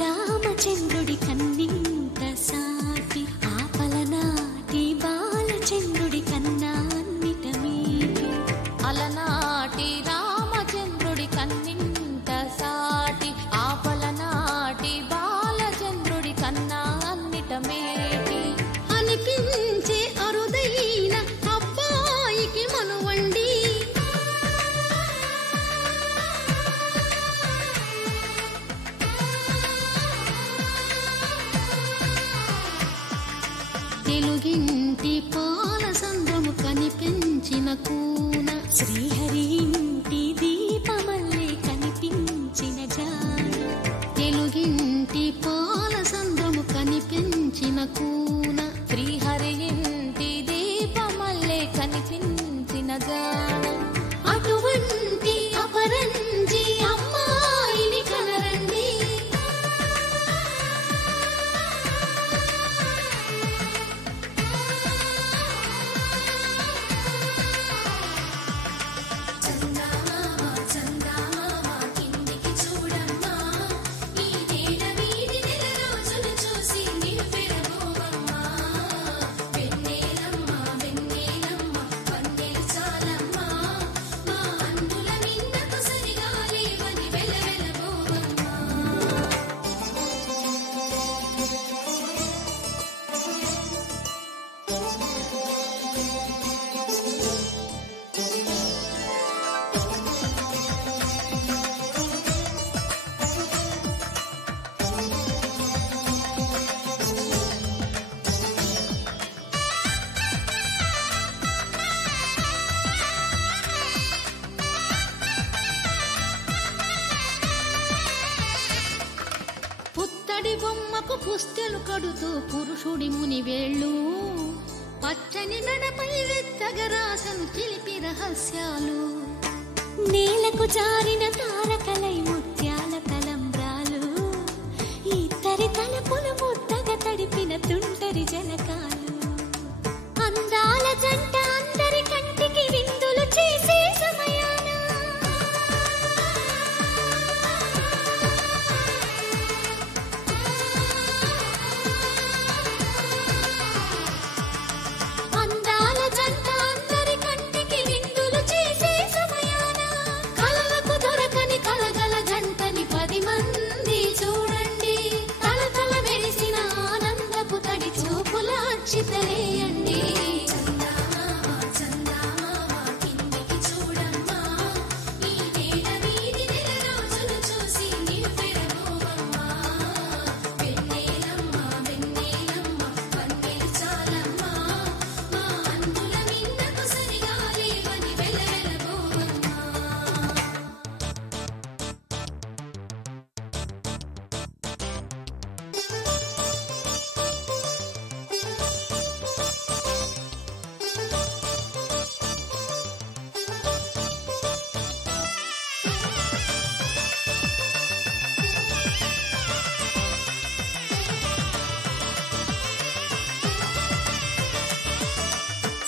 రామచంద్రుడి కన్నింత సాటి ఆపలనాటి బాలచంద్రుడి కన్నా అన్నిట మీటి అలనాటి రామచంద్రుడి కన్నింత సాటి ఆపలనాటి బాలచంద్రుడి కన్నా అన్నిట మేటి అనిపించే అరుదైన అబ్బాయికి మనువండి తెలుగింటి పాలసంద్రము కనిపించిన కూన శ్రీహరి ఇంటి దీపమల్లే కనిపించిన జాన తెలుగింటి పాలసంద్రము కనిపించిన కూన శ్రీహరి ఇంటి దీపమల్లే కనిపించిన జాన అటువంటి అపరంజి అమ్మాయిని కనరండి పుత్తడి బొమ్మకు పుస్తెలు కడుతూ పురుషుడి ముని వేళ్ళు పచ్చని నడపై వెత్తగరాసను చిలిపి రహస్యాలు నేలకు జారిన తారకలై ముత్యాల తలంబ్రాలు ఇద్దరి తలపులు ముద్దగా తడిపిన తుంటరి జలకాలు అందాల జంట అందరి కంటికి విందులు చేసే సమయాన అందాల జంట అందరి కంటికి విందులు చేసే సమయాన కలలకు దొరకని కలగల జంటని 10 మంది చూడండి తలతల మెరిసిన ఆనందపు తడి చూపుల అక్షితలేయండి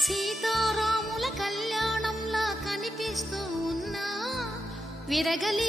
సీతారాముల కళ్యాణంలా కనిపిస్తూ ఉన్నా విరగలి